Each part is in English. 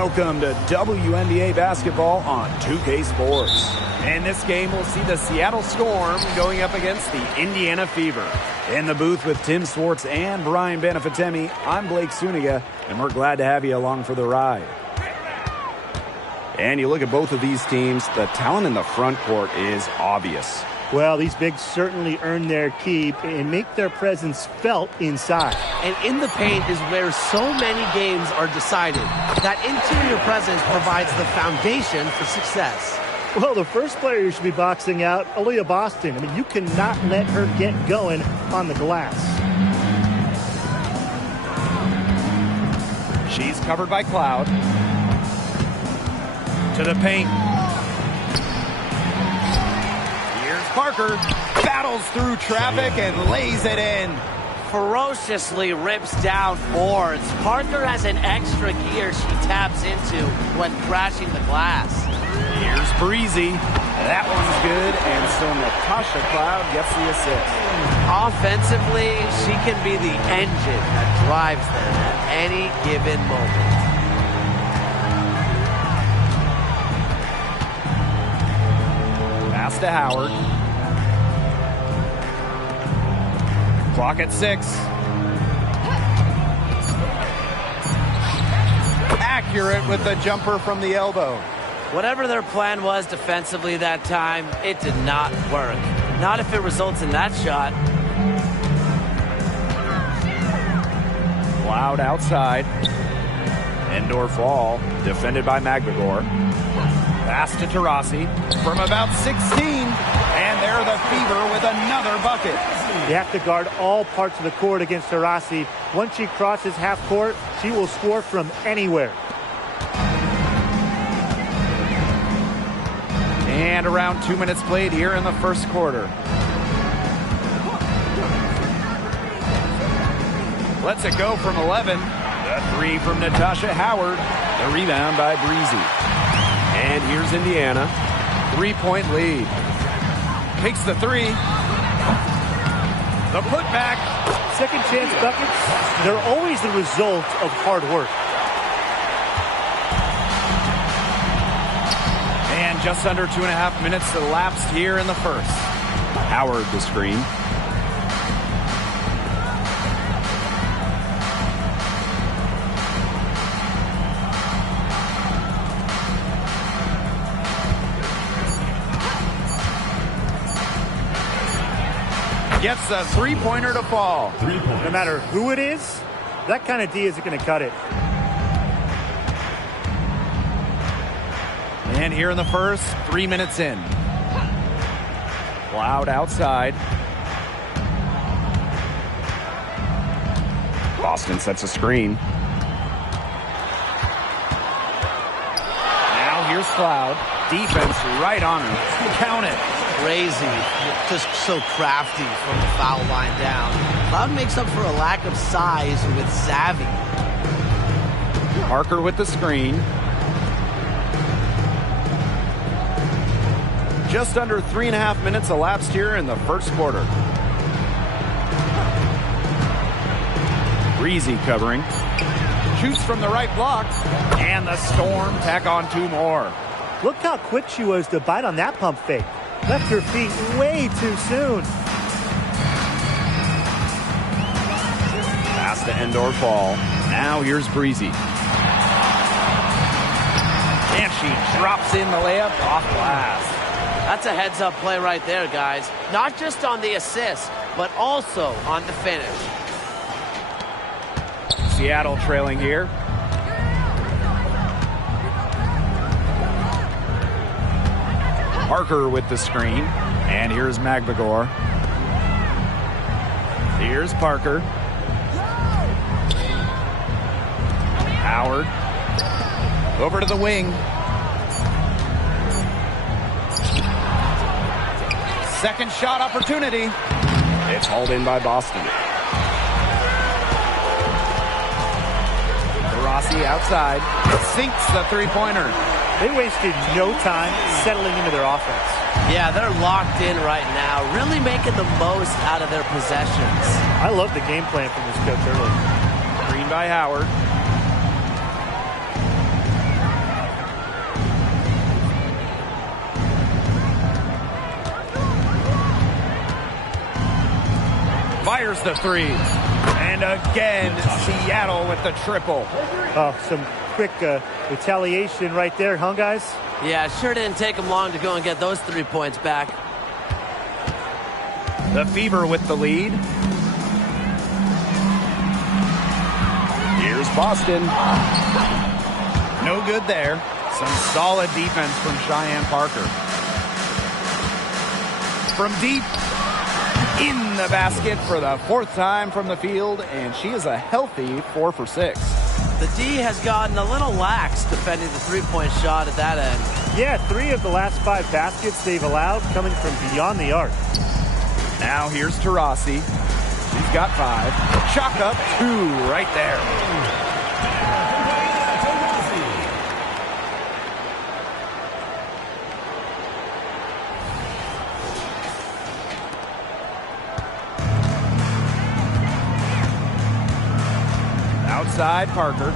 Welcome to WNBA basketball on 2K Sports. In this game, we'll see the Seattle Storm going up against the Indiana Fever. In the booth with Tim Swartz and Brian Benefitemi, I'm Blake Suniga, and we're glad to have you along for the ride. And you look at both of these teams, the talent in the front court is obvious. Well, these bigs certainly earn their keep and make their presence felt inside. And in the paint is where so many games are decided. That interior presence provides the foundation for success. Well, the first player you should be boxing out, Aaliyah Boston. I mean, you cannot let her get going on the glass. She's covered by Cloud. To the paint. Parker battles through traffic and lays it in. Ferociously rips down boards. Parker has an extra gear she taps into when crashing the glass. Here's Breezy. That one's good, and so Natasha Cloud gets the assist. Offensively, she can be the engine that drives them at any given moment. Pass to Howard. Clock at 6. Accurate with the jumper from the elbow. Whatever their plan was defensively that time, it did not work. Not if it results in that shot. Cloud outside. Indoor fall, defended by Magbagor. Pass to Taurasi from about 16. And there the Fever with another bucket. You have to guard all parts of the court against Taurasi. Once she crosses half court, she will score from anywhere. And around 2 minutes played here in the first quarter. Lets it go from 11. The three from Natasha Howard. The rebound by Breezy. And here's Indiana. 3-point lead. Takes the three. The putback. Second chance buckets, they're always the result of hard work. And just under 2.5 minutes elapsed here in the first. Howard the screen. Gets the three-pointer to fall. No matter who it is, that kind of D isn't going to cut it. And here in the first, 3 minutes in. Cloud outside. Boston sets a screen. Now here's Cloud. Defense right on her. Count it. Crazy, just so crafty from the foul line down. Cloud makes up for a lack of size with savvy. Parker with the screen. Just under 3.5 minutes elapsed here in the first quarter. Breezy covering. Shoots from the right block. And the Storm tack on 2 more. Look how quick she was to bite on that pump fake. Left her feet way too soon. Pass to Endor fall. Now here's Breezy. And she drops in the layup off glass. That's a heads-up play right there, guys. Not just on the assist, but also on the finish. Seattle trailing here. Parker with the screen. And here's Magbagor. Here's Parker. Howard. Over to the wing. Second shot opportunity. It's hauled in by Boston. Rossi outside. Sinks the three-pointer. They wasted no time settling into their offense. Yeah, they're locked in right now, really making the most out of their possessions. I love the game plan from this coach early. Screen by Howard. Fires the three. And again, Seattle with the triple. Oh, some quick retaliation right there, huh, guys? Yeah, sure didn't take them long to go and get those 3 points back. The Fever with the lead. Here's Boston. No good there. Some solid defense from Cheyenne Parker. From deep in the basket for the 4th time from the field, and she is a healthy 4 for 6. The D has gotten a little lax defending the three-point shot at that end. Yeah, 3 of the last 5 baskets they've allowed coming from beyond the arc. Now here's Taurasi. She's got 5. Chalk up 2 right there. Outside Parker.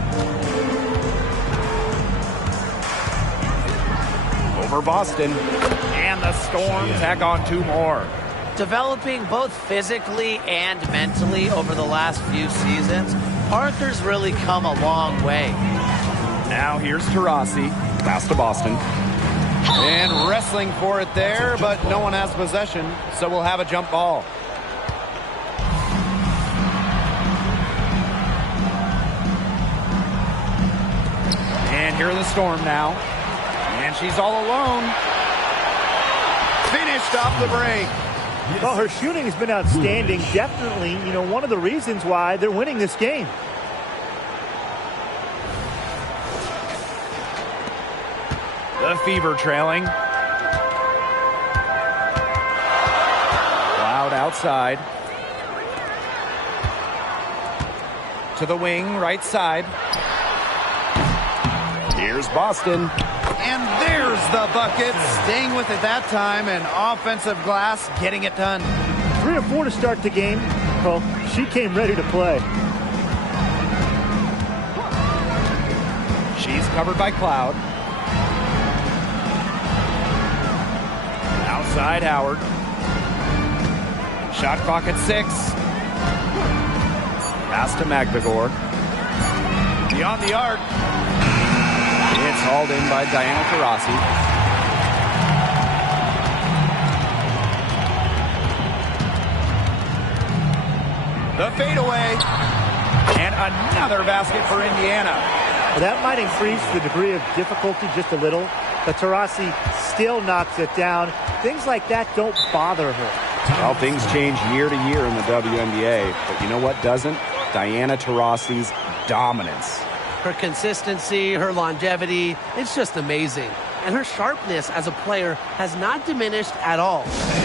Over Boston. And the Storm tack on 2 more. Developing both physically and mentally over the last few seasons, Parker's really come a long way. Now here's Taurasi. Pass to Boston. And wrestling for it there, but no one has possession, so we'll have a jump ball. And here are the Storm now. And she's all alone. Finished off the break. Well, her shooting has been outstanding. Definitely, one of the reasons why they're winning this game. The Fever trailing. Loud outside. To the wing, right side. Here's Boston. And there's the bucket. Staying with it that time, and offensive glass getting it done. 3 of 4 to start the game. Well, she came ready to play. She's covered by Cloud. Outside Howard. Shot clock at 6. Pass to Magdagor. Beyond the arc. It's hauled in by Diana Taurasi. The fadeaway. And another basket for Indiana. Well, that might increase the degree of difficulty just a little, but Taurasi still knocks it down. Things like that don't bother her. Well, things change year to year in the WNBA, but you know what doesn't? Diana Taurasi's dominance. Her consistency, her longevity, it's just amazing. And her sharpness as a player has not diminished at all.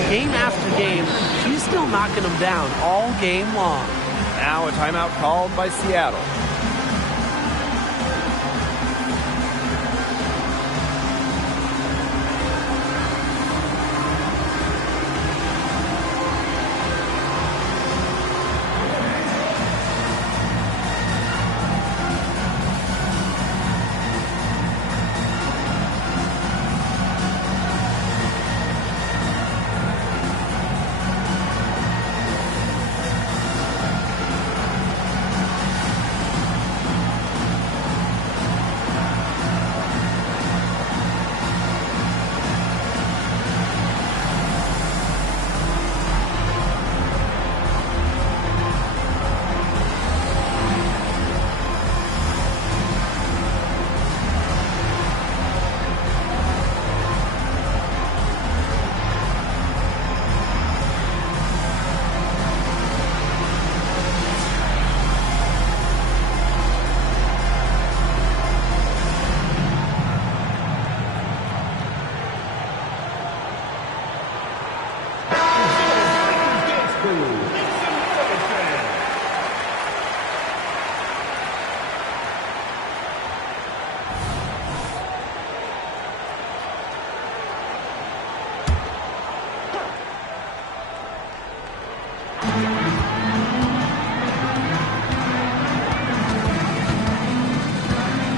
Game after game, she's still knocking them down all game long. Now a timeout called by Seattle.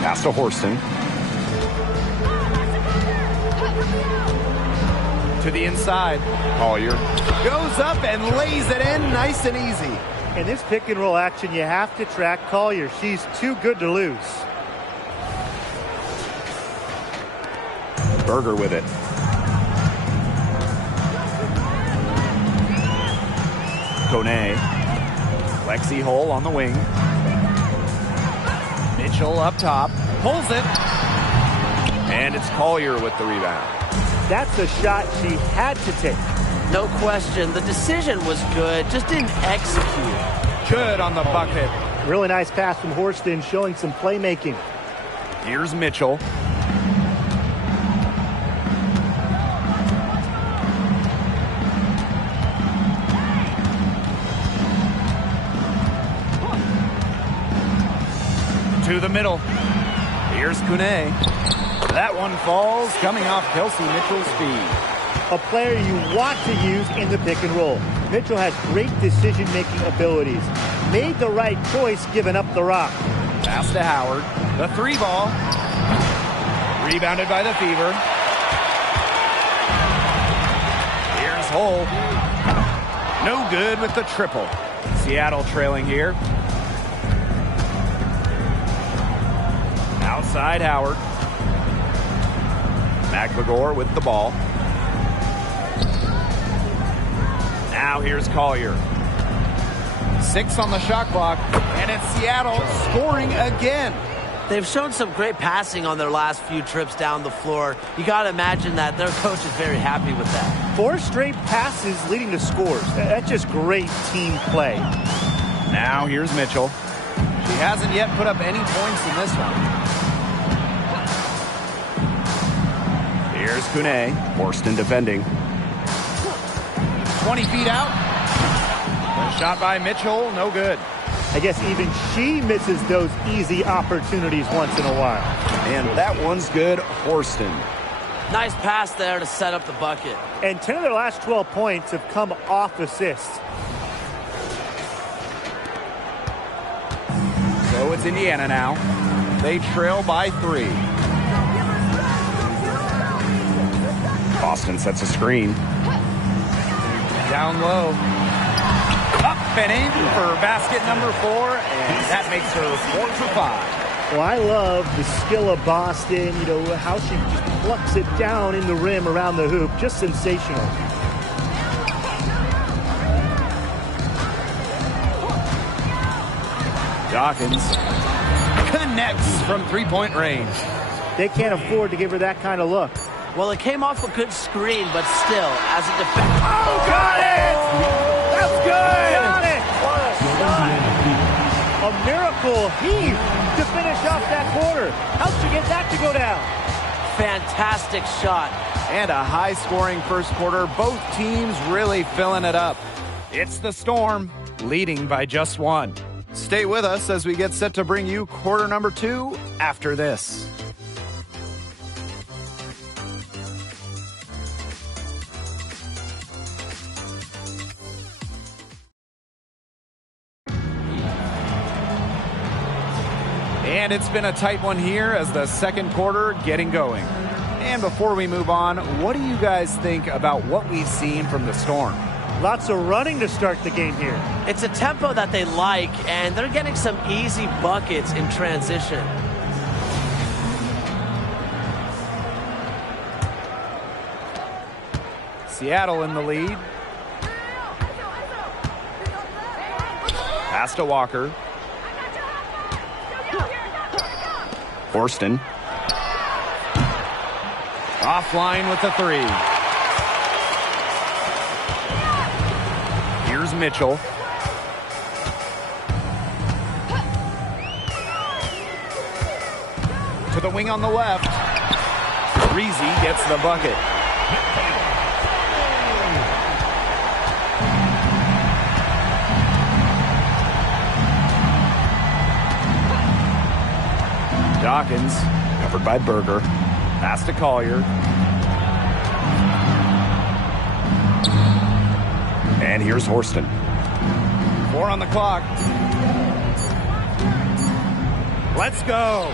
Pass to Horston. To the inside. Collier goes up and lays it in nice and easy. In this pick and roll action, you have to track Collier. She's too good to lose. Berger with it. Kone. Lexi Hull on the wing. Mitchell up top. Pulls it. And it's Collier with the rebound. That's a shot she had to take. No question. The decision was good, just didn't execute. Good on the bucket. Really nice pass from Horston, showing some playmaking. Here's Mitchell. To the middle. Here's Kone. That one falls, coming off Kelsey Mitchell's feed. A player you want to use in the pick and roll. Mitchell has great decision-making abilities. Made the right choice giving up the rock. Pass to Howard. The three ball. Rebounded by the Fever. Here's Hull. No good with the triple. Seattle trailing here. Outside Howard. McLegore with the ball. Now here's Collier. 6 on the shot clock, and it's Seattle scoring again. They've shown some great passing on their last few trips down the floor. You got to imagine that their coach is very happy with that. 4 straight passes leading to scores. That's just great team play. Now here's Mitchell. She hasn't yet put up any points in this one. Here's Kone. Horston defending. 20 feet out. The shot by Mitchell, no good. I guess even she misses those easy opportunities once in a while. And that one's good. Horston. Nice pass there to set up the bucket. And 10 of their last 12 points have come off assists. So it's Indiana now. They trail by 3. Boston sets a screen. Down low. Up and in for basket number 4, and that makes her 4 for 5. Well, I love the skill of Boston, you know, how she just plucks it down in the rim around the hoop. Just sensational. Dawkins connects from three-point range. They can't afford to give her that kind of look. Well, it came off a good screen, but still, as a defender. Oh, got it! That's good! Got it! A miracle heave to finish off that quarter. How'd you get that to go down? Fantastic shot. And a high-scoring first quarter. Both teams really filling it up. It's the Storm, leading by just 1. Stay with us as we get set to bring you quarter number 2 after this. And it's been a tight one here as the second quarter getting going. And before we move on, what do you guys think about what we've seen from the Storm? Lots of running to start the game here. It's a tempo that they like, and they're getting some easy buckets in transition. Seattle in the lead. Pass to Walker. Horston. Offline with the 3. Here's Mitchell. To the wing on the left. Reezy gets the bucket. Dawkins, covered by Berger. Pass to Collier. And here's Horston. 4 on the clock. Let's go.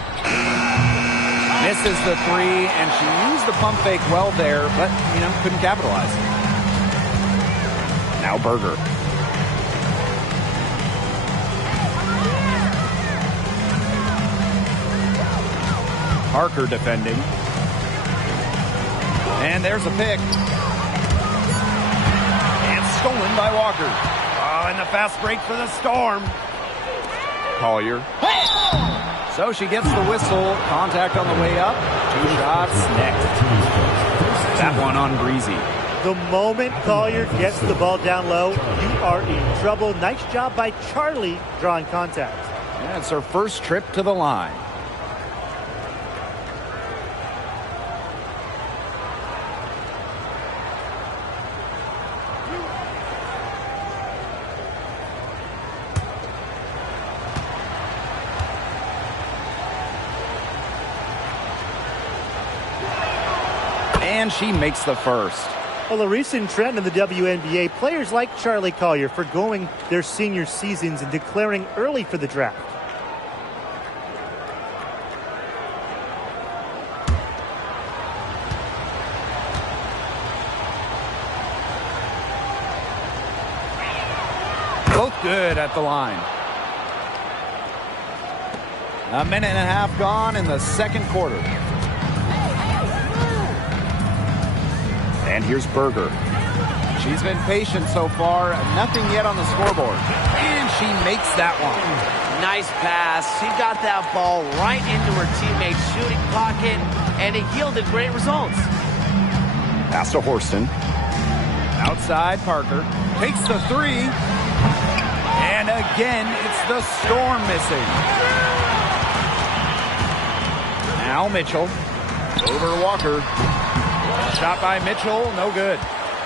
Misses the 3, and she used the pump fake well there, but, couldn't capitalize. Now Berger. Parker defending. And there's a pick. And stolen by Walker. Oh, and the fast break for the Storm. Collier. So she gets the whistle. Contact on the way up. 2 shots next. That one on Breezy. The moment Collier gets the ball down low, you are in trouble. Nice job by Charlie drawing contact. Yeah, it's her first trip to the line. And she makes the first. Well, a recent trend in the WNBA, players like Charlie Collier forgoing their senior seasons and declaring early for the draft. Both good at the line. A minute and a half gone in the second quarter. And here's Berger. She's been patient so far. Nothing yet on the scoreboard. And she makes that one. Nice pass. She got that ball right into her teammate's shooting pocket, and it yielded great results. Pass to Horston. Outside, Parker. Takes the 3. And again, it's the Storm missing. Now Mitchell. Over to Walker. Shot by Mitchell, no good.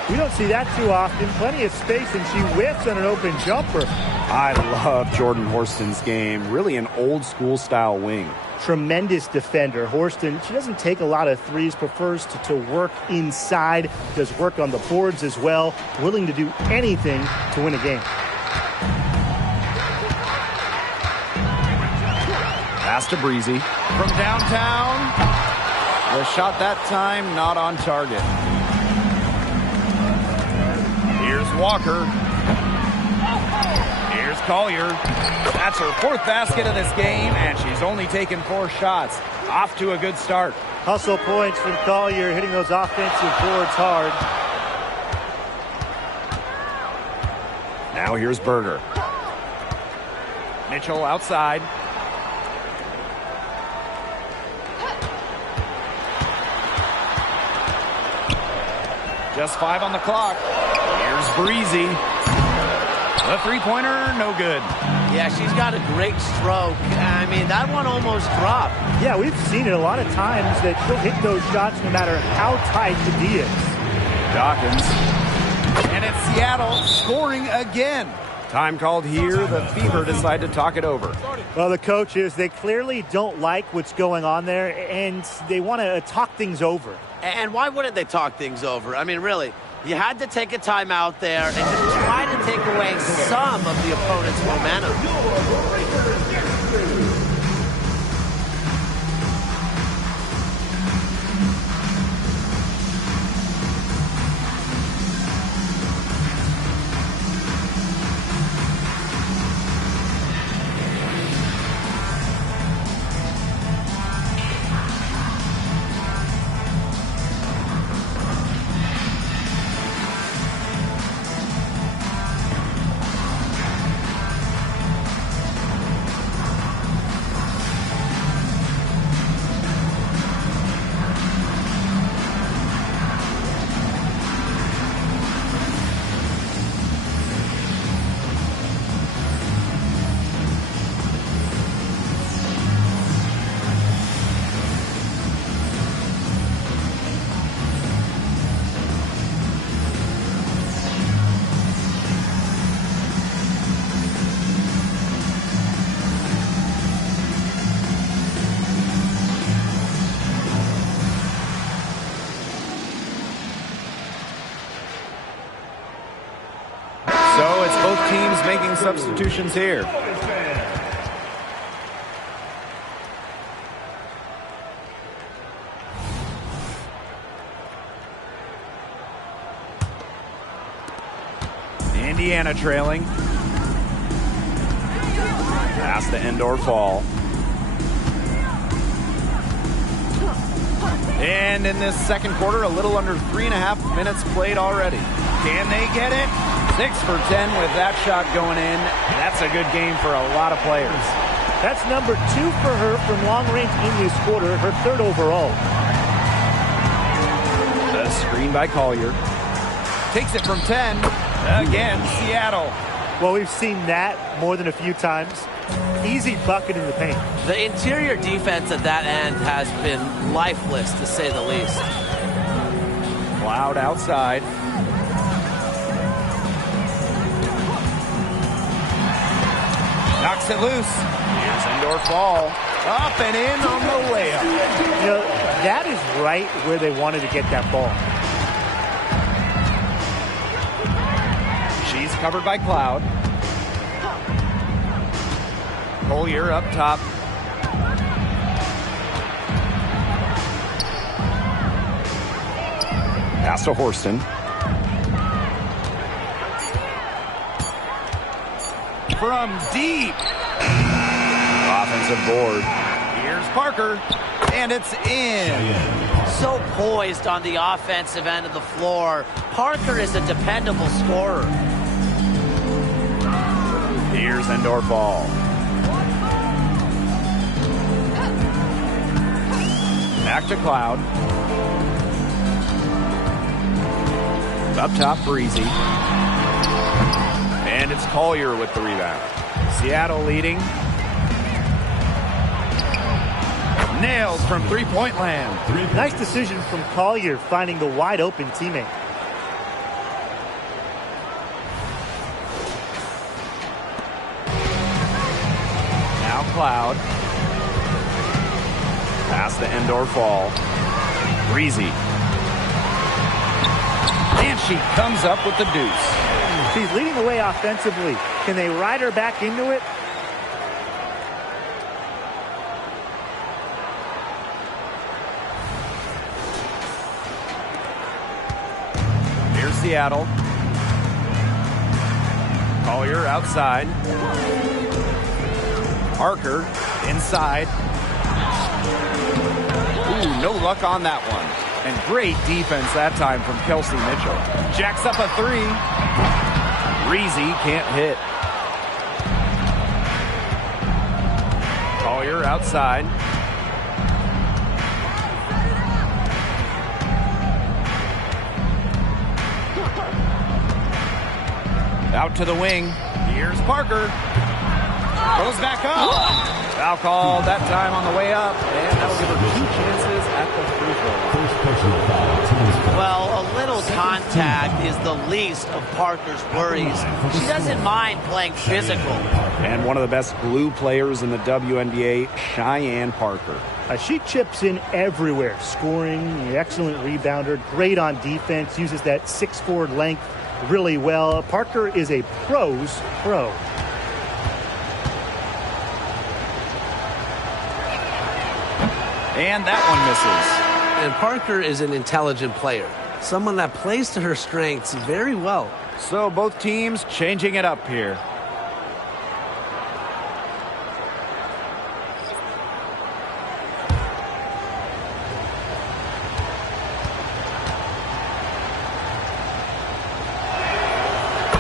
We don't see that too often. Plenty of space, and she whiffs on an open jumper. I love Jordan Horston's game. Really an old-school style wing. Tremendous defender. Horston, she doesn't take a lot of threes, prefers to work inside, does work on the boards as well, willing to do anything to win a game. Pass to Breezy. From downtown. The shot that time, not on target. Here's Walker. Here's Collier. That's her 4th basket of this game, and she's only taken 4 shots. Off to a good start. Hustle points from Collier, hitting those offensive boards hard. Now here's Berger. Mitchell outside. Just 5 on the clock. Here's Breezy. The 3-pointer, no good. Yeah, she's got a great stroke. I mean, that one almost dropped. Yeah, we've seen it a lot of times that she'll hit those shots no matter how tight the D is. Dawkins. And it's Seattle scoring again. Time called here. The Fever decide to talk it over. Well, the coaches, they clearly don't like what's going on there, and they want to talk things over. And why wouldn't they talk things over? I mean, really, you had to take a timeout there and just try to take away some of the opponent's momentum. So it's both teams making substitutions here. Indiana trailing. Pass to Endor Fall. And in this second quarter, a little under 3.5 minutes played already. Can they get it? 6 for 10 with that shot going in. That's a good game for a lot of players. That's number 2 for her from long range in this quarter, her 3rd overall. The screen by Collier. Takes it from 10. Again, Seattle. Well, we've seen that more than a few times. Easy bucket in the paint. The interior defense at that end has been lifeless, to say the least. Cloud outside. Knocks it loose. Here's indoor fall. Up and in on the layup. You know, that is right where they wanted to get that ball. She's covered by Cloud. Collier up top. Pass to Horston. From deep. Offensive board. Here's Parker. And it's in. So poised on the offensive end of the floor. Parker is a dependable scorer. Here's indoor ball. Back to Cloud. Up top, Breezy. And it's Collier with the rebound. Seattle leading. Nails from three-point land. Nice decision from Collier, finding the wide-open teammate. Now Cloud. Pass the indoor fall. Breezy. And she comes up with the deuce. She's leading the way offensively. Can they ride her back into it? Here's Seattle. Collier outside. Parker inside. Ooh, no luck on that one. And great defense that time from Kelsey Mitchell. Jacks up a three. Breezy can't hit. Collier outside. Out to the wing. Here's Parker. Goes back up. Foul called that time on the way up. And that'll give her 2 chances at the free throw line. Well, a little contact is the least of Parker's worries. She doesn't mind playing physical. And one of the best glue players in the WNBA, Cheyenne Parker. She chips in everywhere, scoring, excellent rebounder, great on defense, uses that 6'4" length really well. Parker is a pro's pro. And that one misses. And Parker is an intelligent player, someone that plays to her strengths very well. So both teams changing it up here.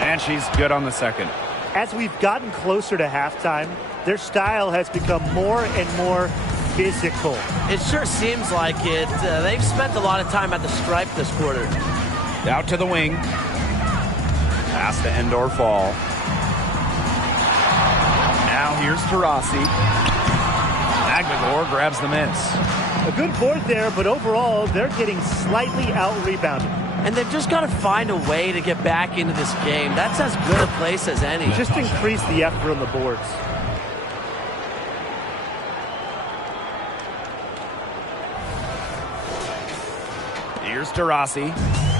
And she's good on the second. As we've gotten closer to halftime, their style has become more and more physical. It sure seems like it. They've spent a lot of time at the stripe this quarter. Out to the wing. Pass to indoor fall. Now here's Taurasi. Magdalor grabs the miss. A good board there, but overall, they're getting slightly out-rebounded. And they've just got to find a way to get back into this game. That's as good a place as any. Just increase the effort on the boards. Here's Taurasi.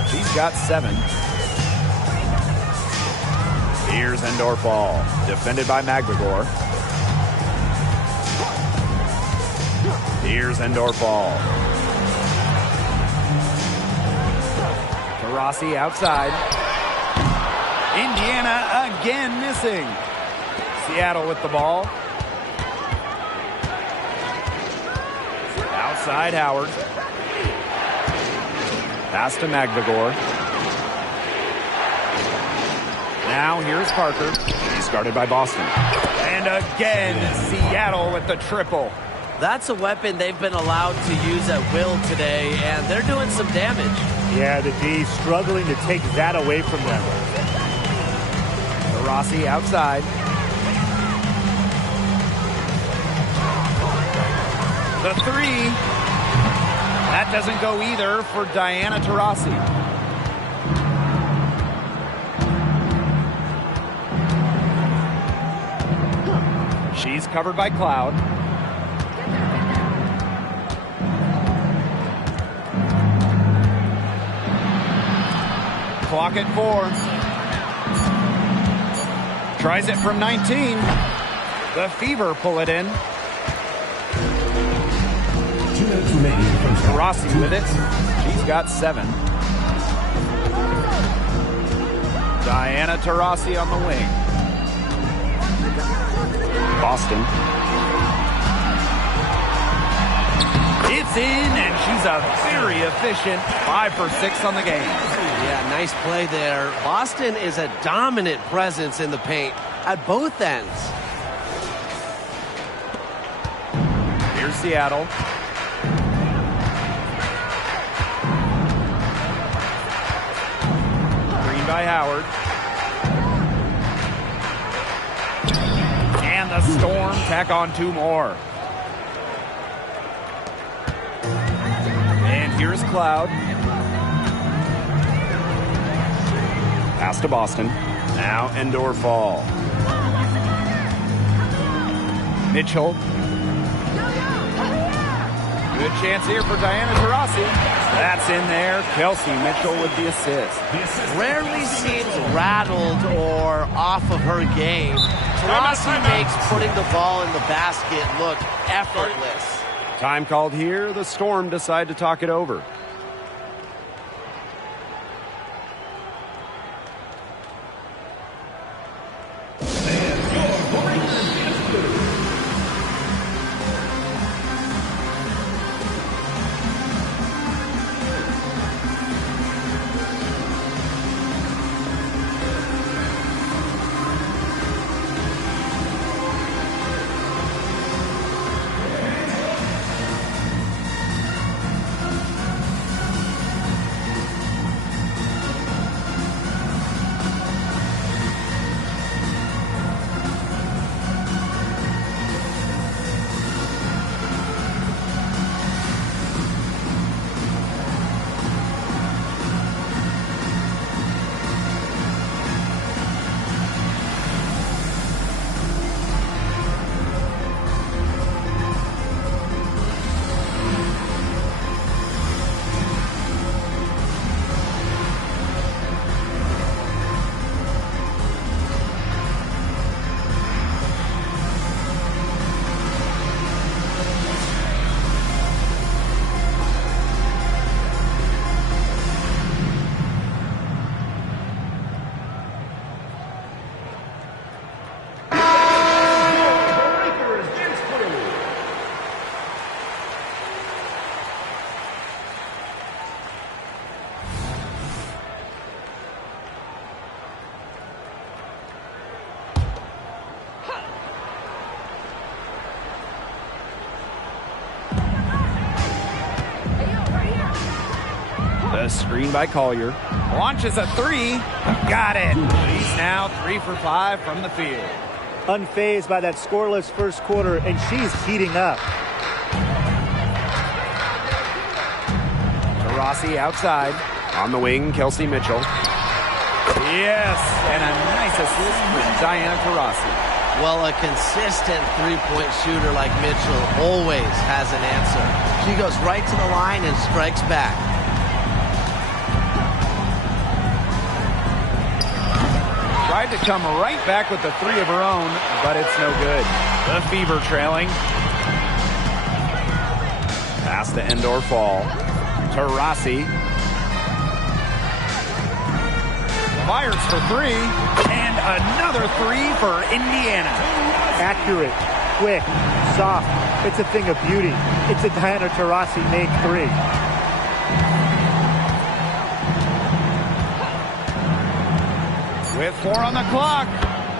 She's got 7. Here's indoor ball. Defended by Magdalor. Here's indoor ball. Taurasi outside. Indiana again missing. Seattle with the ball. Outside Howard. Pass to Magdagor. Now here's Parker. He's guarded by Boston. And again, Seattle with the triple. That's a weapon they've been allowed to use at will today, and they're doing some damage. Yeah, the D struggling to take that away from them. Rossi outside. The three. That doesn't go either for Diana Taurasi. She's covered by Cloud. Clock at 4. Tries it from 19. The Fever pull it in. Rossi with it. She's got 7. Diana Taurasi on the wing. Boston. It's in, and she's a very efficient 5 for 6 on the game. Yeah, nice play there. Boston is a dominant presence in the paint at both ends. Here's Seattle. Green by Howard. And the Storm tack on 2 more. And here's Cloud. Pass to Boston. Now Endor Fall. Mitchell. Good chance here for Diana Taurasi. That's in there. Kelsey Mitchell with the assist. Rarely seems rattled or off of her game. Taurasi makes putting the ball in the basket look effortless. Time called here. The Storm decide to talk it over. The screen by Collier. Launches a 3. Got it. She's now 3 for 5 from the field. Unfazed by that scoreless first quarter, and she's heating up. Taurasi outside. On the wing, Kelsey Mitchell. Yes, and a nice assist from Diana Taurasi. Well, a consistent three-point shooter like Mitchell always has an answer. She goes right to the line and strikes back. Tried to come right back with the 3 of her own, but it's no good. The Fever trailing. Pass to Endor Fall. Taurasi. Fires for 3. And another 3 for Indiana. Accurate, quick, soft. It's a thing of beauty. It's a Diana Taurasi make 3. with 4 on the clock.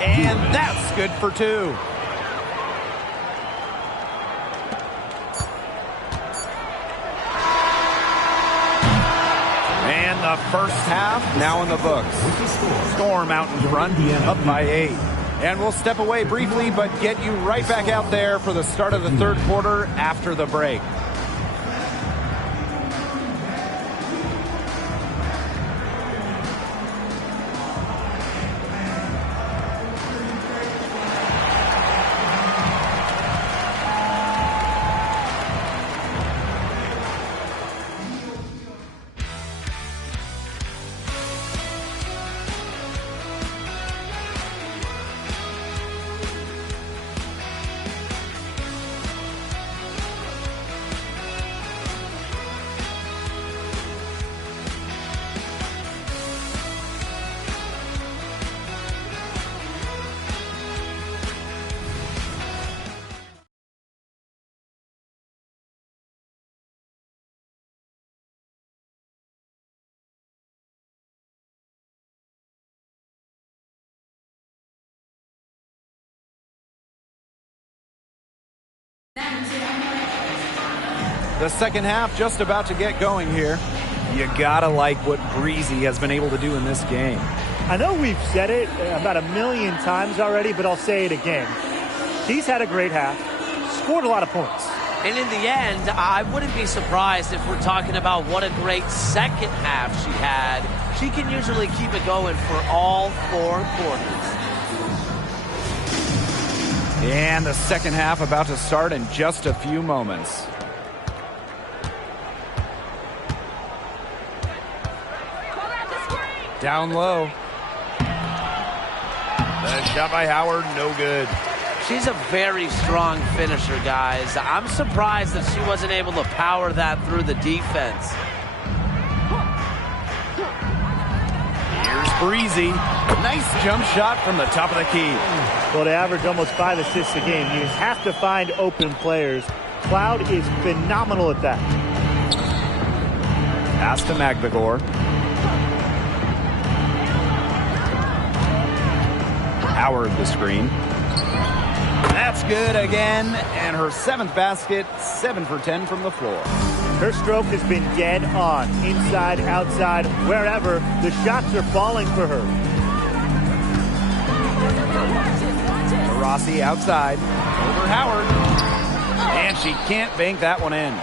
And that's good for 2. And the first half now in the books. Storm out in front, up by 8. And we'll step away briefly, but get you right back out there for the start of the third quarter after the break. The second half just about to get going here. You gotta like what Breezy has been able to do in this game. I know we've said it about 1,000,000 times already, but I'll say it again. She's had a great half, scored a lot of points. And in the end, I wouldn't be surprised if we're talking about what a great second half she had. She can usually keep it going for all 4 quarters. And the second half about to start in just a few moments. Down low. The shot by Howard, no good. She's a very strong finisher, guys. I'm surprised that she wasn't able to power that through the defense. Here's Breezy. Nice jump shot from the top of the key. Well, they average almost 5 assists a game. You have to find open players. Cloud is phenomenal at that. Pass to Magdagor. Howard the screen. That's good again, and her 7th basket, 7 for 10 from the floor. Her stroke has been dead on, inside, outside, wherever. The shots are falling for her. Rossi outside, over Howard, and she can't bank that one in.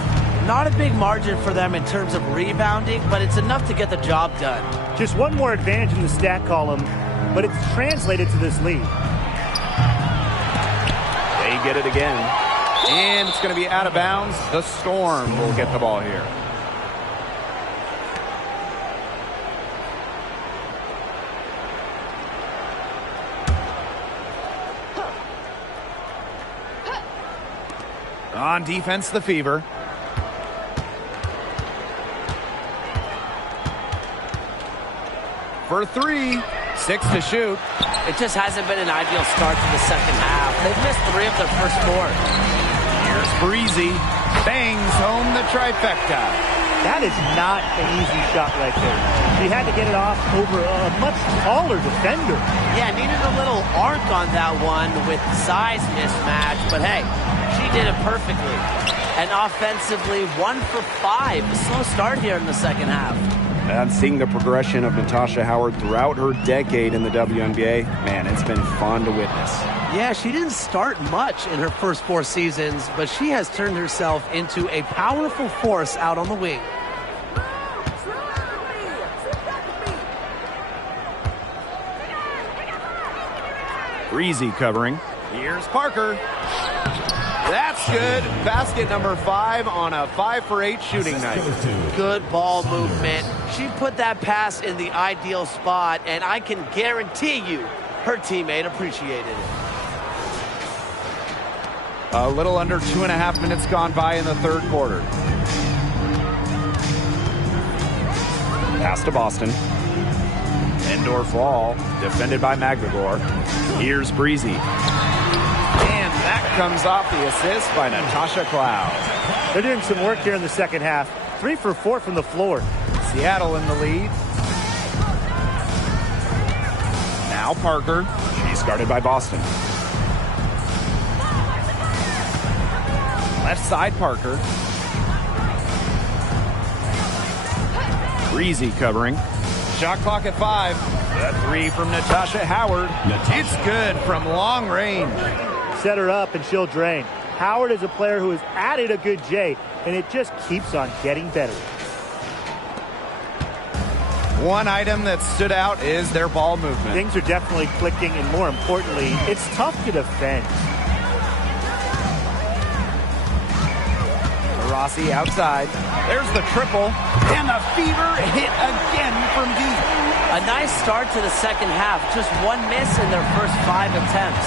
Not a big margin for them in terms of rebounding, but it's enough to get the job done. Just one more advantage in the stat column, but it's translated to this lead. They get it again. And it's going to be out of bounds. The Storm will get the ball here. On defense, the Fever. For 3. 6 to shoot. It just hasn't been an ideal start to the second half. They've missed 3 of their first 4. Here's Breezy. Bangs home the trifecta. That is not an easy shot right there. She had to get it off over a much taller defender. Yeah, needed a little arc on that one with size mismatch, but hey, she did it perfectly. And offensively, 1 for 5. A slow start here in the second half. And seeing the progression of Natasha Howard throughout her decade in the WNBA, man, it's been fun to witness. Yeah, she didn't start much in her first 4 seasons, but she has turned herself into a powerful force out on the wing. Breezy covering. Here's Parker. That's good. Basket number 5 on a 5 for 8 shooting night. Good ball movement. She put that pass in the ideal spot, and I can guarantee you her teammate appreciated it. A little under 2.5 minutes gone by in the third quarter. Pass to Boston. Indoor fall, defended by Magdagor. Here's Breezy. And that comes off the assist by Natasha Cloud. They're doing some work here in the second half. 3 for 4 from the floor. Seattle in the lead. Now Parker. She's guarded by Boston. Left side Parker. Breezy covering. Shot clock at 5. The 3 from Natasha Howard. It's good from long range. Set her up and she'll drain. Howard is a player who has added a good J, and it just keeps on getting better. One item that stood out is their ball movement. Things are definitely clicking, and more importantly, it's tough to defend. Rossi outside. There's the triple. And the Fever hit again from deep. A nice start to the second half. Just one miss in their first 5 attempts.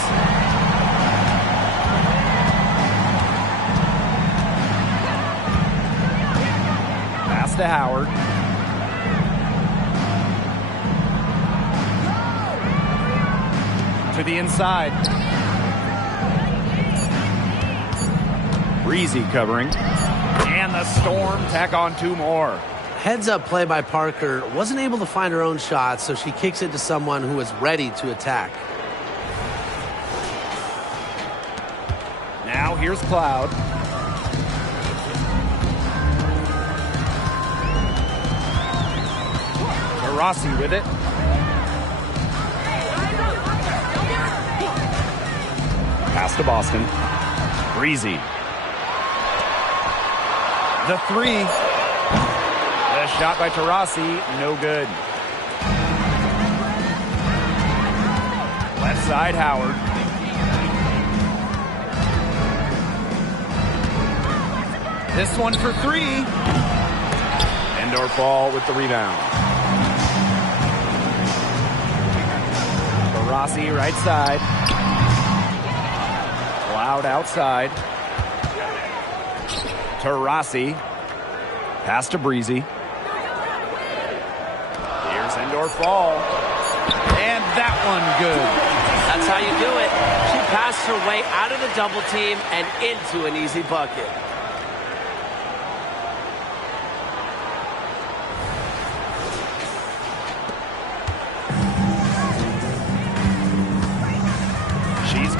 Pass to Howard. To the inside. Breezy covering. And the Storm tack on 2 more. Heads-up play by Parker. Wasn't able to find her own shot, so she kicks it to someone who is ready to attack. Now here's Cloud. Rossi with it. Pass to Boston. Breezy. The 3. The shot by Taurasi, no good. Left side, Howard. This one for 3. Endor Fall with the rebound. Rossi right side. Cloud outside. Taurasi. Pass to Breezy. Here's Endor Fall. And that one good. That's how you do it. She passed her way out of the double team and into an easy bucket.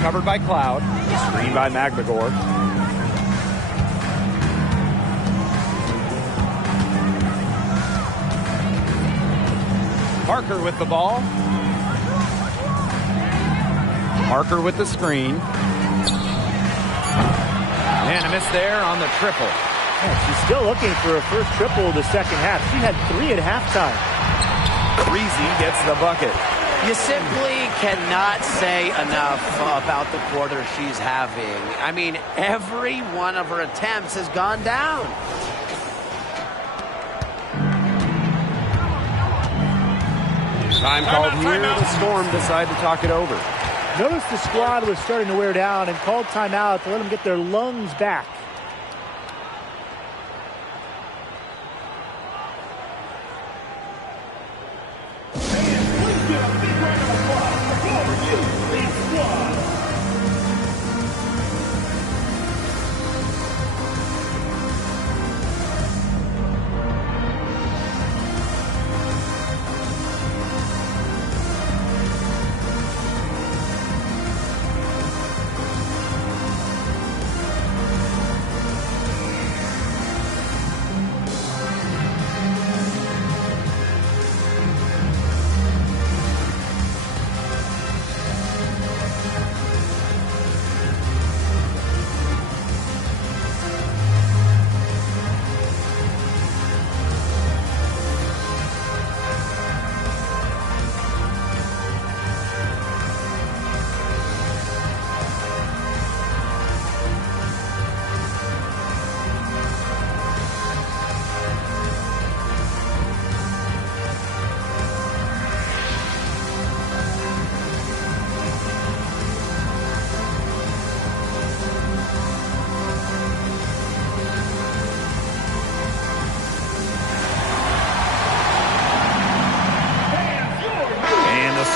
Covered by Cloud. Screen by Magbagor. Parker with the ball. Parker with the screen. And a miss there on the triple. Yeah, she's still looking for her first triple of the second half. She had 3 at halftime. Breezy gets the bucket. You simply cannot say enough about the quarter she's having. I mean, every one of her attempts has gone down. Time called here. The Storm decide to talk it over. Notice the squad was starting to wear down and called timeout to let them get their lungs back.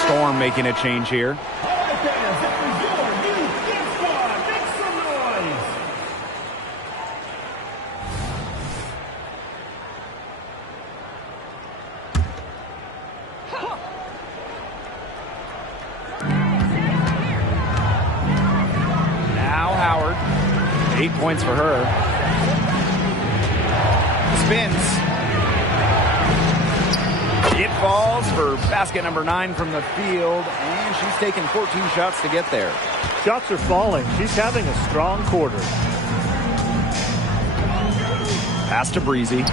Storm making a change here. 8 points for her. Spins. It falls for basket number 9 from the field, and she's taken 14 shots to get there. Shots are falling. She's having a strong quarter. Pass to Breezy.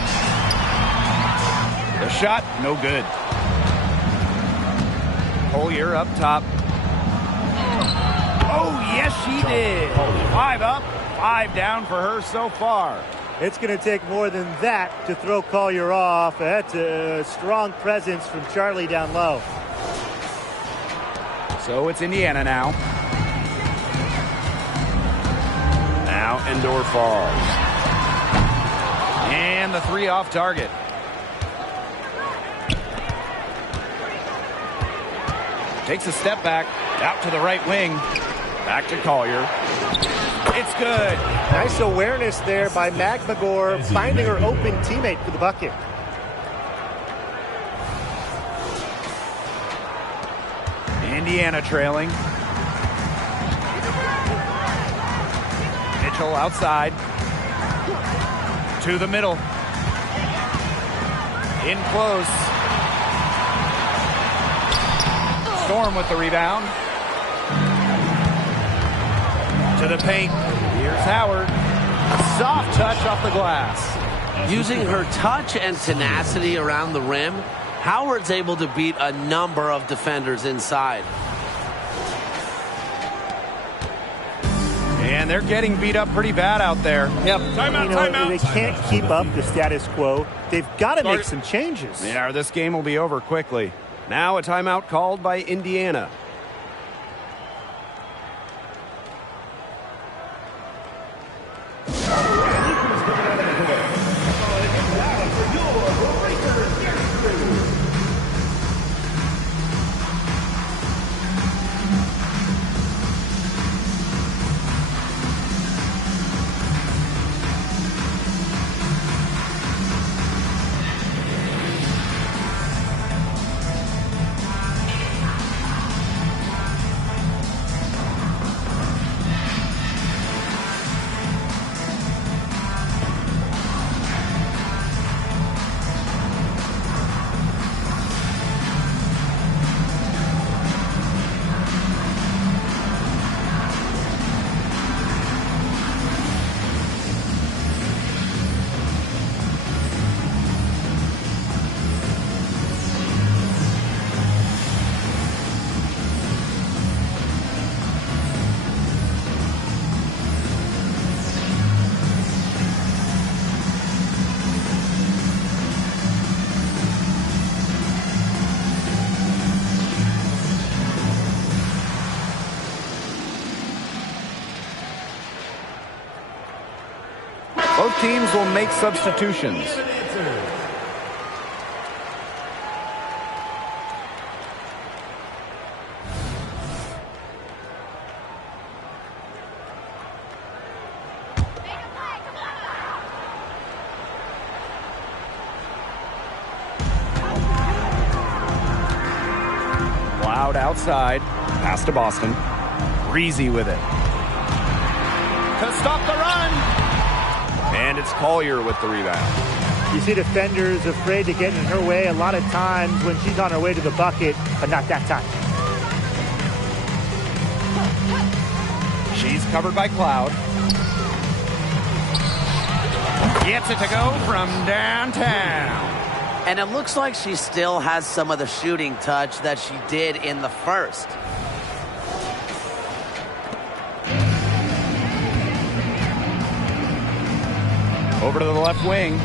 The shot, no good. Collier up top. Oh, yes, she did. 5 up, 5 down for her so far. It's going to take more than that to throw Collier off. That's a strong presence from Charlie down low. So it's Indiana now. Now Endor falls. And the 3 off target. Takes a step back, out to the right wing. Back to Collier. It's good. Nice awareness there by McMagor, finding her open teammate for the bucket. Indiana trailing. Mitchell outside. To the middle. In close. Storm with the rebound. To the paint. Here's Howard. Soft touch off the glass. Using her touch and tenacity around the rim, Howard's able to beat a number of defenders inside. And they're getting beat up pretty bad out there. Yep. Timeout. They can't keep up the status quo. They've got to make some changes. Yeah, this game will be over quickly. Now a timeout called by Indiana. Both teams will make substitutions. Loud outside. Pass to Boston. Breezy with it. To stop the run. And it's Collier with the rebound. You see defenders afraid to get in her way a lot of times when she's on her way to the bucket, but not that time. She's covered by Cloud. Gets it to go from downtown. And it looks like she still has some of the shooting touch that she did in the first. Over to the left wing.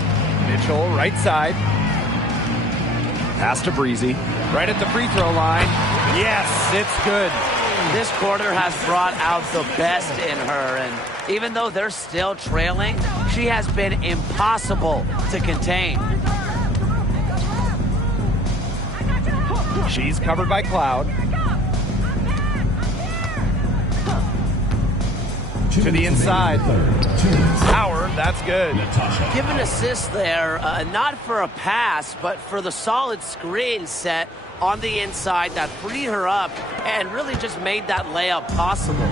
Mitchell, right side. Pass to Breezy. Right at the free throw line. Yes, it's good. This quarter has brought out the best in her, and even though they're still trailing, she has been impossible to contain. She's covered by Cloud. To the inside. Howard, that's good. Give an assist there, not for a pass, but for the solid screen set on the inside that freed her up and really just made that layup possible.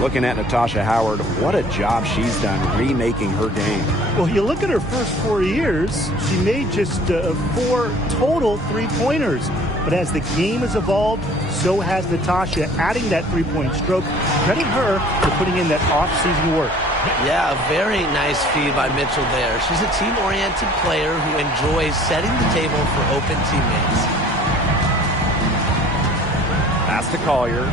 Looking at Natasha Howard, what a job she's done remaking her game. Well, you look at her first 4 years, she made just 4 total three-pointers. But as the game has evolved, so has Natasha, adding that three-point stroke. Credit her for putting in that off-season work. Yeah, a very nice feed by Mitchell there. She's a team-oriented player who enjoys setting the table for open teammates. Pass to Collier.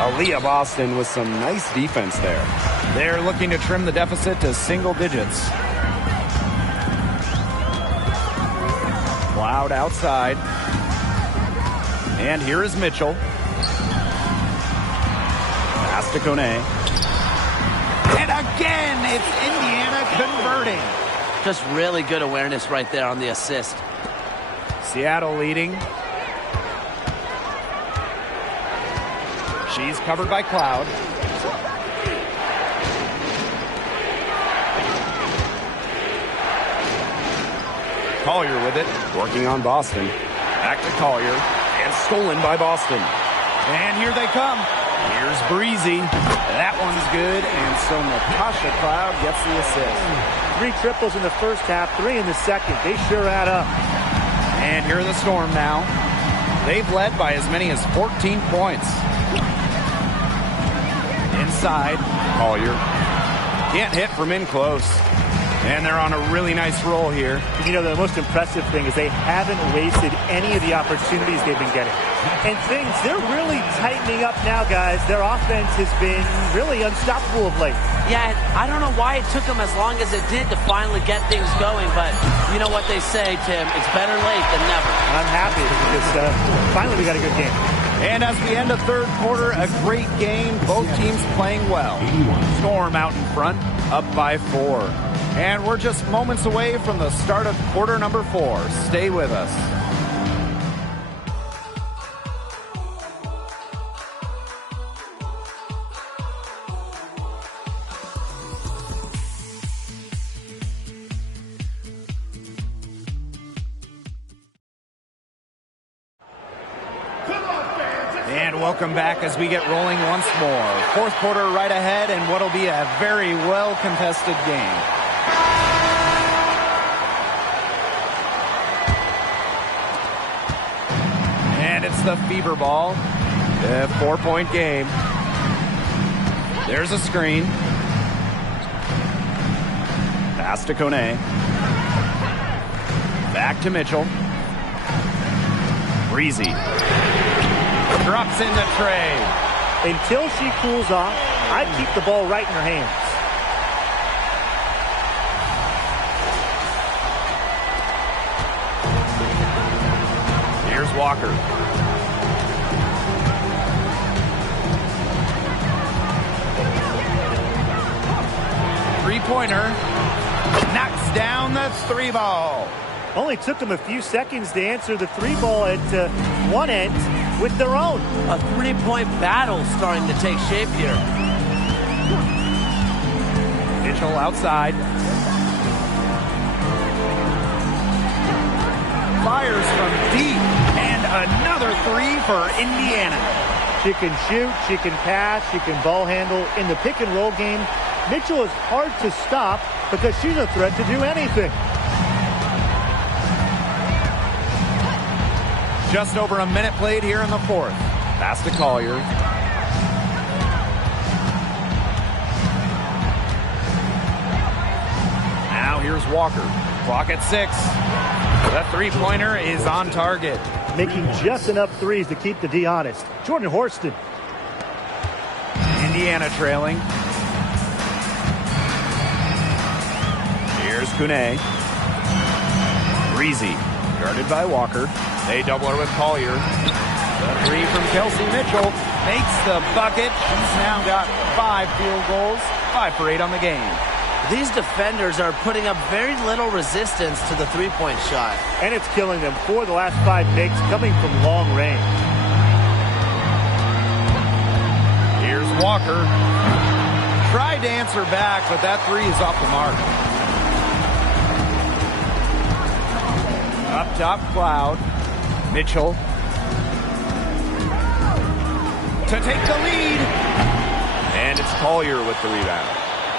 Aaliyah Boston with some nice defense there. They're looking to trim the deficit to single digits. Cloud outside. And here is Mitchell. Pass to Kone. And again, it's Indiana converting. Just really good awareness right there on the assist. Seattle leading. She's covered by Cloud. Collier with it, working on Boston. Back to Collier, and stolen by Boston. And here they come. Here's Breezy. That one's good, and so Natasha Cloud gets the assist. 3 triples in the first half, 3 in the second. They sure add up. And here are the Storm now. They've led by as many as 14 points. Inside, Collier. Can't hit from in close. And they're on a really nice roll here. You know, the most impressive thing is they haven't wasted any of the opportunities they've been getting. And they're really tightening up now, guys. Their offense has been really unstoppable of late. Yeah, I don't know why it took them as long as it did to finally get things going, but you know what they say, Tim, it's better late than never. I'm happy because finally we got a good game. And as we end the third quarter, a great game. Both teams playing well. Storm out in front, up by 4. And we're just moments away from the start of quarter number 4. Stay with us. And welcome back as we get rolling once more. Fourth quarter right ahead, and what'll be a very well-contested game. And it's the Fever ball. A 4-point game. There's a screen. Pass to Kone. Back to Mitchell. Breezy. Drops into Trey. Until she cools off, I'd keep the ball right in her hands. Here's Walker. Three-pointer. Knocks down the 3 ball. Only took them a few seconds to answer the 3 ball at one end with their own. A 3-point battle starting to take shape here. Mitchell outside. Fires from deep. And another 3 for Indiana. She can shoot, she can pass, she can ball handle. In the pick and roll game, Mitchell is hard to stop because she's a threat to do anything. Just over a minute played here in the fourth. Pass to Collier. Now here's Walker. Clock at 6. The three-pointer is on target. Making just enough threes to keep the D honest. Jordan Horston. Indiana trailing. Here's Kune. Breezy. Guarded by Walker. They double her with Collier. The 3 from Kelsey Mitchell makes the bucket. She's now got 5 field goals, 5 for 8 on the game. These defenders are putting up very little resistance to the three-point shot. And it's killing them. 4 of the last 5 makes coming from long range. Walker. Tried to answer back, but that three is off the mark. Up top, Cloud. Mitchell. To take the lead. And it's Collier with the rebound.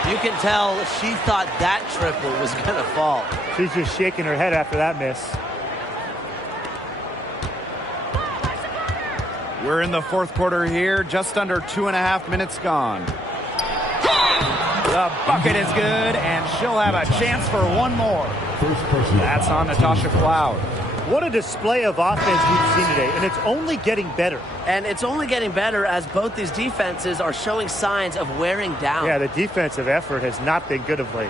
You can tell she thought that triple was going to fall. She's just shaking her head after that miss. We're in the fourth quarter here, just under 2.5 minutes gone. The bucket is good, and she'll have a chance for one more. That's on Natasha Cloud. What a display of offense we've seen today, and it's only getting better. And it's only getting better as both these defenses are showing signs of wearing down. Yeah, the defensive effort has not been good of late.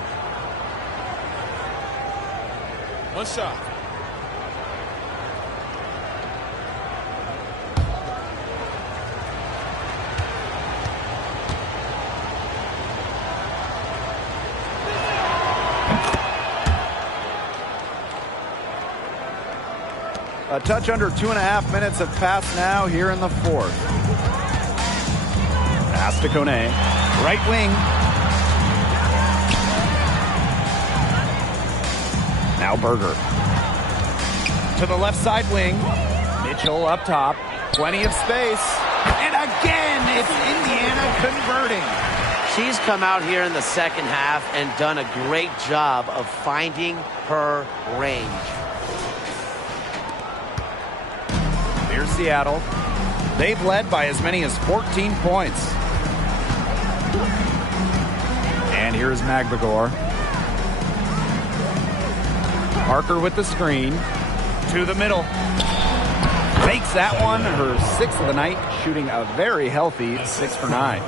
One shot. A touch under 2.5 minutes have passed now here in the fourth. Pass to Kone. Right wing. Now Berger. To the left side wing. Mitchell up top. Plenty of space. And again, it's Indiana converting. She's come out here in the second half and done a great job of finding her range. Here's Seattle. They've led by as many as 14 points. And here's Magbagor. Parker with the screen. To the middle. Makes that one her 6th of the night, shooting a very healthy 6 for 9.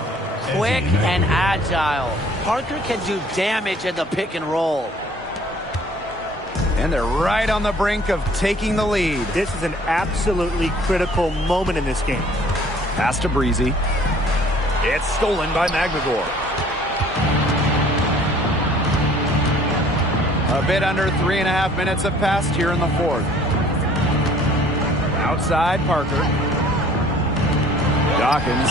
Quick and agile. Parker can do damage in the pick and roll. And they're right on the brink of taking the lead. This is an absolutely critical moment in this game. Pass to Breezy. It's stolen by Magbagor. A bit under 3.5 minutes have passed here in the fourth. Outside, Parker. Dawkins.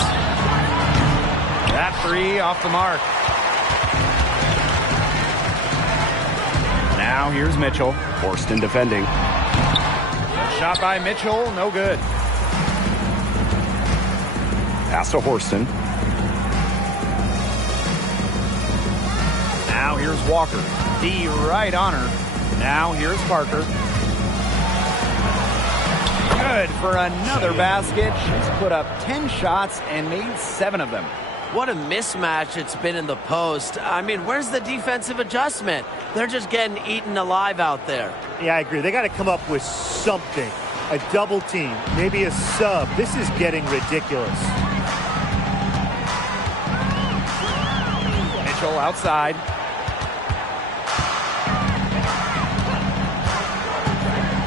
That three off the mark. Now here's Mitchell. Horston defending. Shot by Mitchell, no good. Pass to Horston. Now here's Walker. D right on her. Now here's Parker. Good for another basket. She's put up 10 shots and made 7 of them. What a mismatch it's been in the post. I mean, where's the defensive adjustment? They're just getting eaten alive out there. Yeah, I agree. They got to come up with something. A double team, maybe a sub. This is getting ridiculous. Mitchell outside.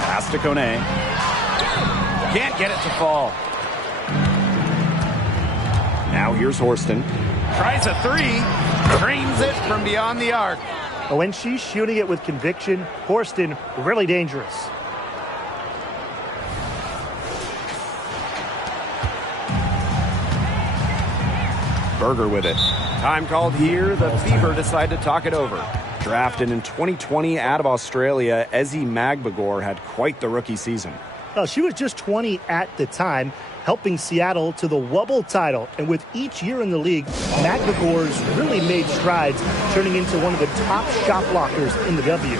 Pass to Kone. Can't get it to fall. Now here's Horston. Tries a three. Dreams it from beyond the arc. When she's shooting it with conviction, Horston really dangerous. Berger with it. Time called here. The Fever decide to talk it over. Drafted in 2020 out of Australia, Ezi Magbagor had quite the rookie season. Well, she was just 20 at the time, helping Seattle to the Wubble title. And with each year in the league, Magbagor's really made strides, turning into one of the top shot blockers in the W.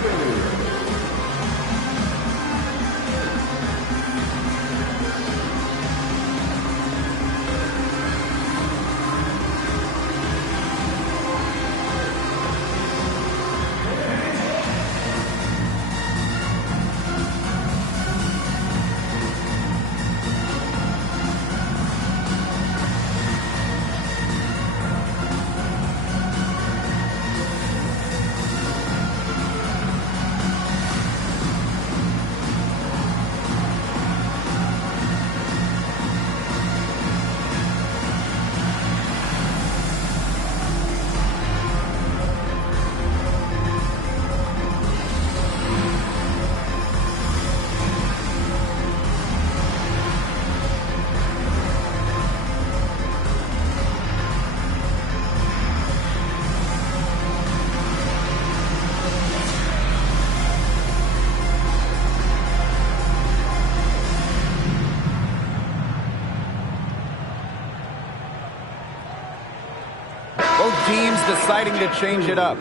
teams deciding to change it up.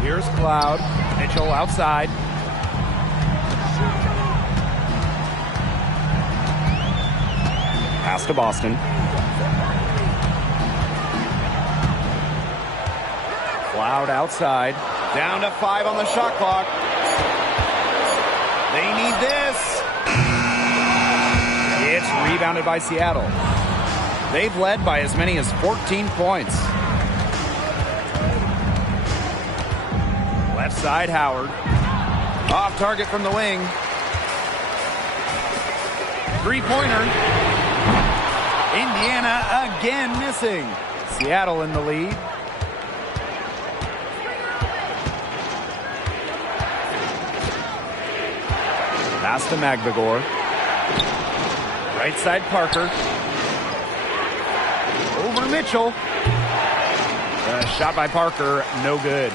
Here's Cloud. Mitchell outside. Pass to Boston. Cloud outside. Down to 5 on the shot clock. They need this. It's rebounded by Seattle. They've led by as many as 14 points. Left side, Howard. Off target from the wing. Three-pointer. Indiana again missing. Seattle in the lead. Pass to Magbagor. Right side, Parker. Over Mitchell. Shot by Parker, no good.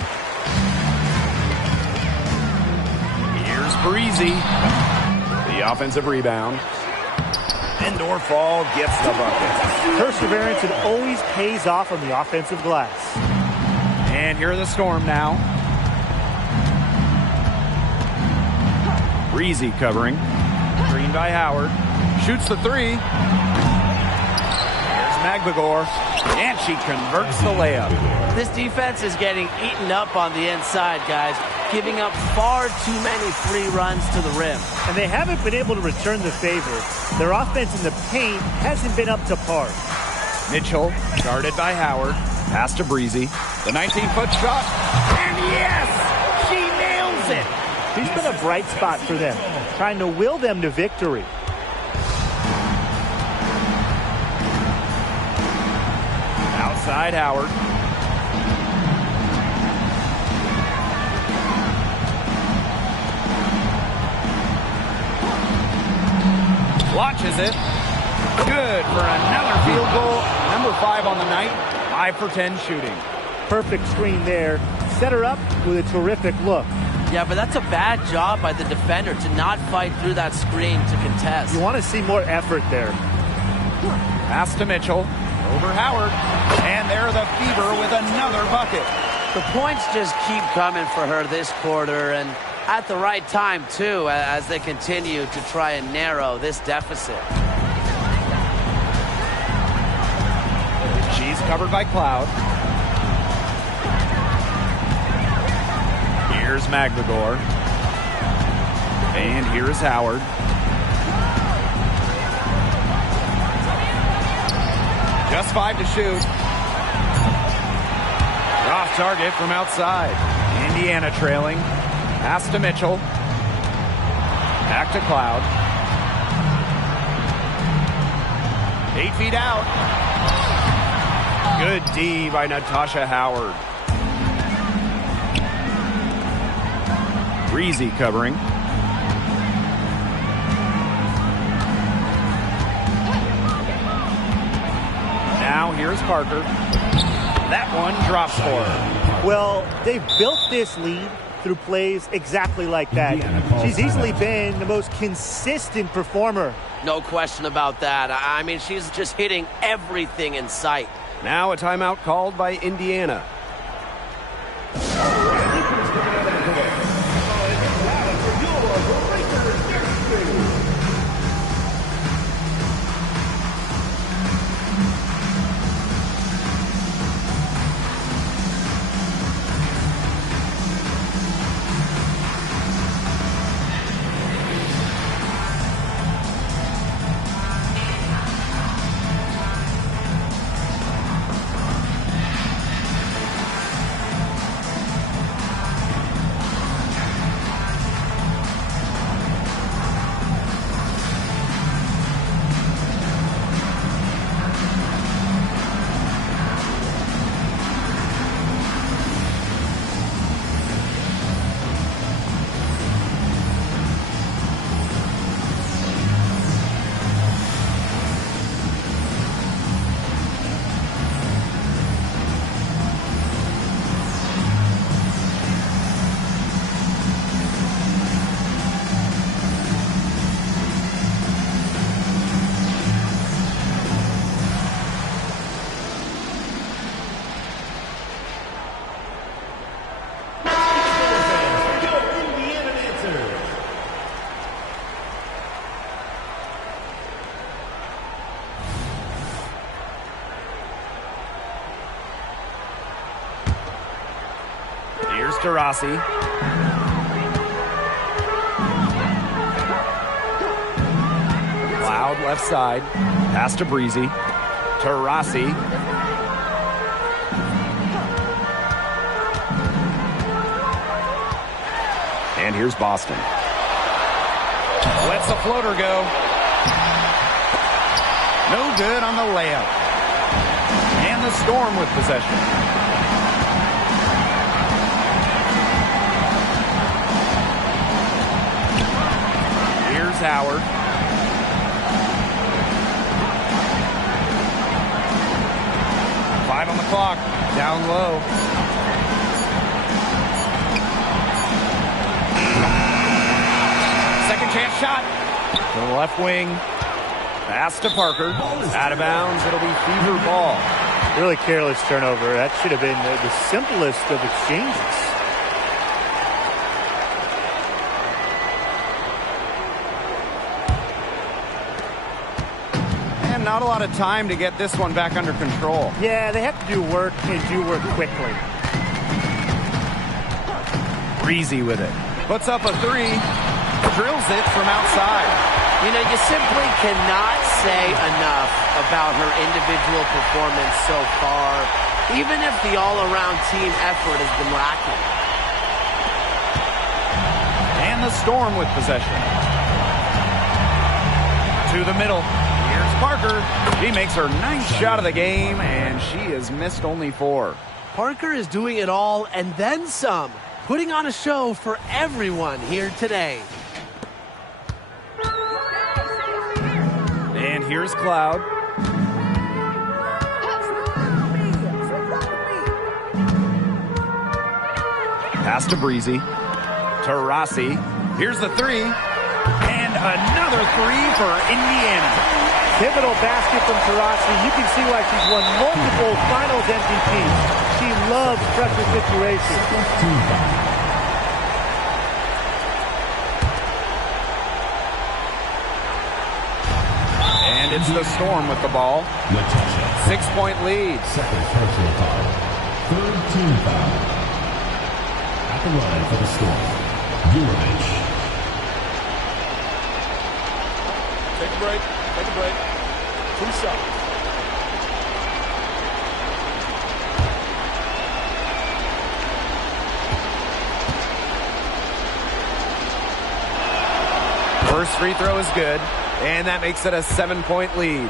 Here's Breezy. The offensive rebound. Indoor fall gets the bucket. Perseverance, it always pays off on the offensive glass. And here are the Storm now. Breezy covering. Screen by Howard. Shoots the three. Here's Magbagor. And she converts the layup. This defense is getting eaten up on the inside, guys, giving up far too many free runs to the rim. And they haven't been able to return the favor. Their offense in the paint hasn't been up to par. Mitchell, guarded by Howard. Pass to Breezy. The 19-foot shot. And yes! She nails it! She's been a bright spot for them, trying to will them to victory. Outside Howard. Launches it. Good for another field goal. Number 5 on the night. 5 for 10 shooting. Perfect screen there. Set her up with a terrific look. Yeah, but that's a bad job by the defender to not fight through that screen to contest. You want to see more effort there. Pass to Mitchell. Over Howard. And there the Fever with another bucket. The points just keep coming for her this quarter, and at the right time, too, as they continue to try and narrow this deficit. She's covered by Cloud. Here's Magbagor. And here's Howard. Just 5 to shoot. Off target from outside. Indiana trailing. Pass to Mitchell. Back to Cloud. 8 feet out. Good D by Natasha Howard. Breezy covering. Now here's Parker. That one drops for her. Well, they've built this lead through plays exactly like that. She's easily been the most consistent performer. No question about that. I mean, she's just hitting everything in sight. Now a timeout called by Indiana. Here's Taurasi. Cloud left side. Pass to Breezy. Taurasi. And here's Boston. Lets the floater go. No good on the layup. And the Storm with possession. Here's Howard. On the clock, down low. Second chance shot. To the left wing. Pass to Parker. Out of bounds. It'll be Fever ball. Really careless turnover. That should have been the simplest of exchanges. Not a lot of time to get this one back under control. Yeah, they have to do work and do work quickly. Breezy with it. Puts up a three. Drills it from outside. You know, you simply cannot say enough about her individual performance so far, even if the all-around team effort has been lacking. And the Storm with possession. To the middle. Here's Parker. She makes her 9th shot of the game, and she has missed only 4. Parker is doing it all and then some, putting on a show for everyone here today. And here's Cloud. Pass to Breezy. Taurasi. Here's the three. And another three for Indiana. Pivotal basket from Taurasi. You can see why she's won multiple finals MVPs. She loves pressure situations. And it's the Storm with the ball. 6-point lead. Second personal foul. Third team foul. At the line for the Storm, Jurovich. Take a break. Take a break. 2 shots. First free throw is good, and that makes it a 7-point lead.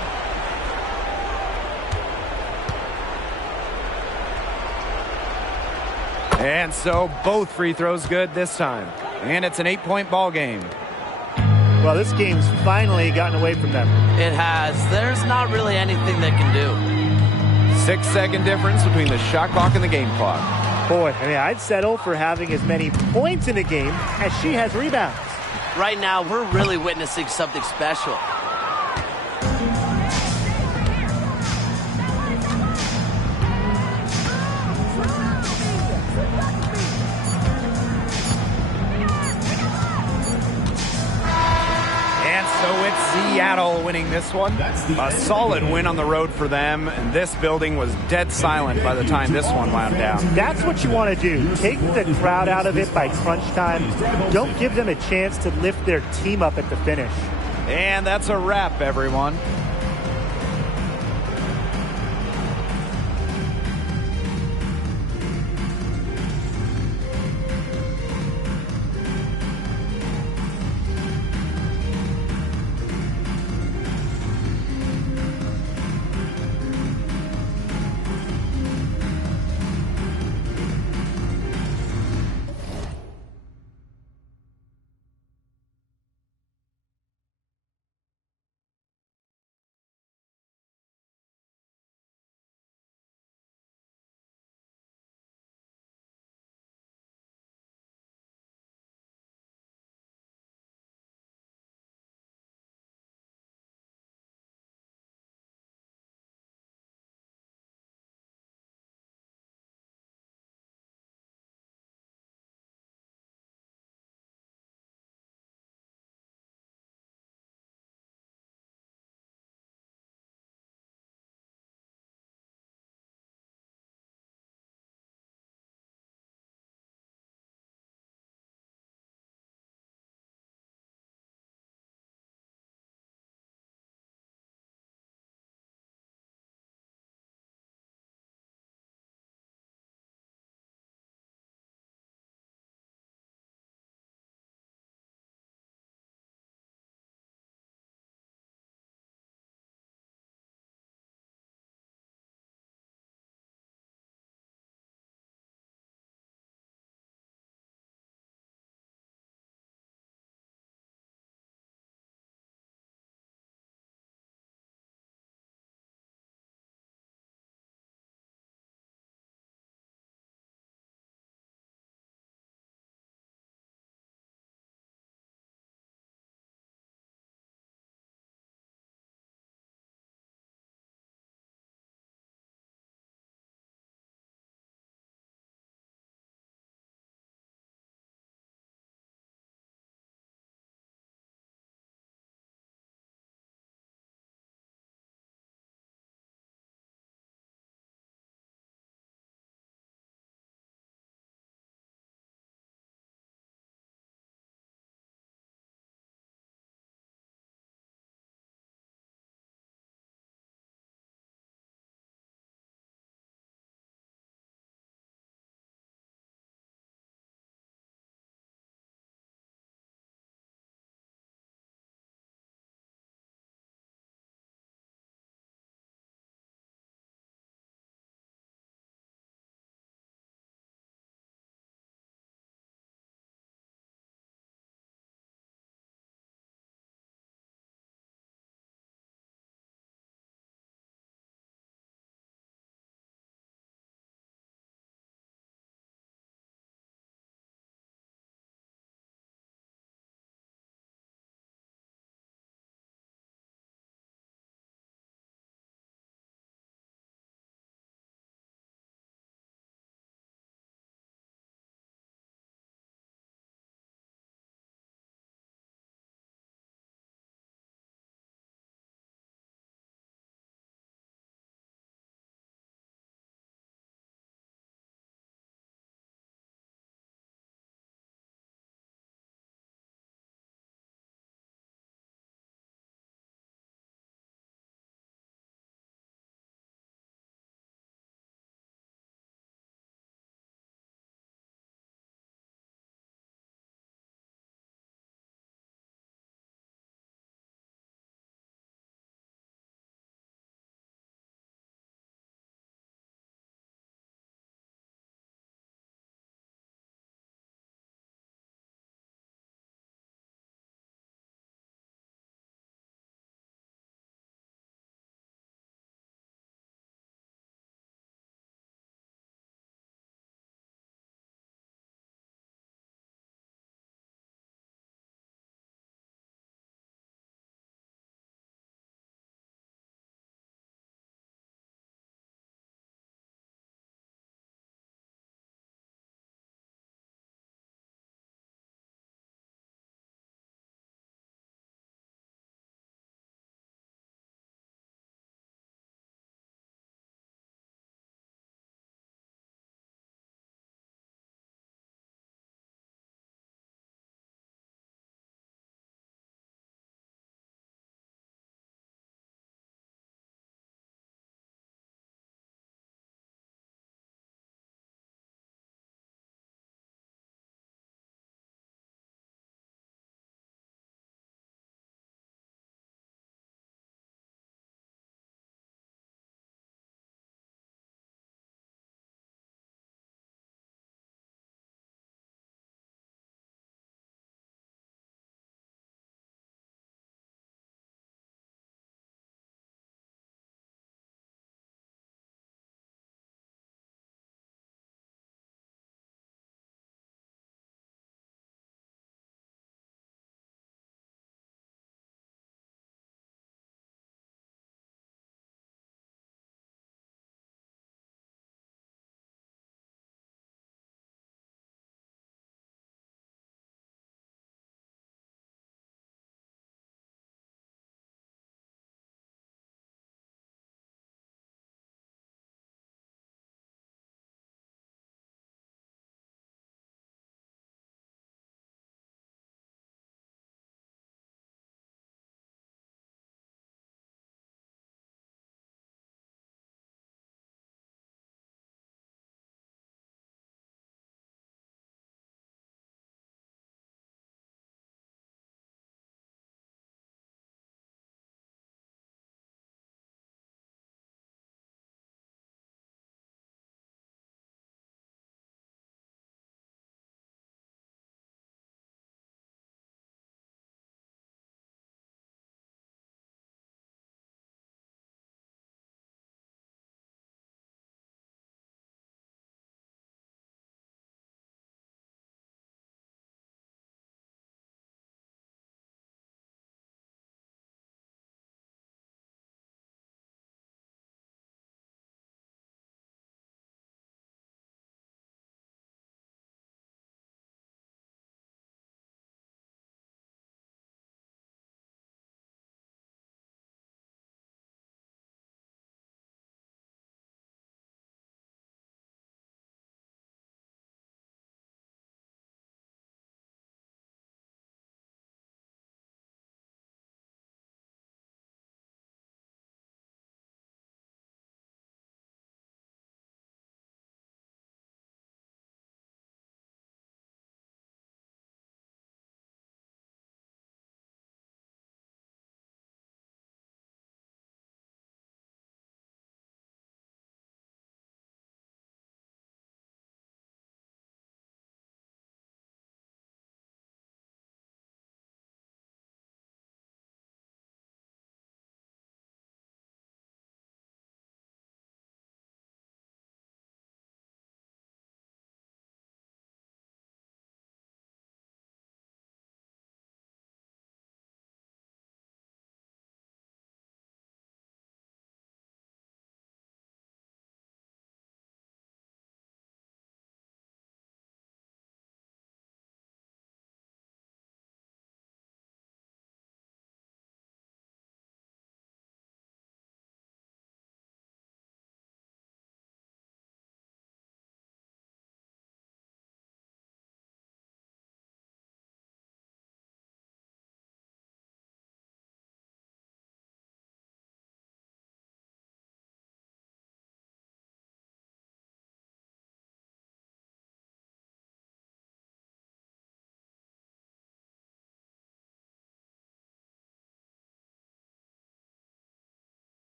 And so both free throws good this time. And it's an 8-point ball game. Well, this game's finally gotten away from them. It has. There's not really anything they can do. 6-second difference between the shot clock and the game clock. Boy, I mean, I'd settle for having as many points in a game as she has rebounds. Right now, we're really witnessing something special. Seattle winning this one. A solid win on the road for them, and this building was dead silent by the time this one wound down. That's what you want to do. Take the crowd out of it by crunch time. Don't give them a chance to lift their team up at the finish. And that's a wrap, everyone.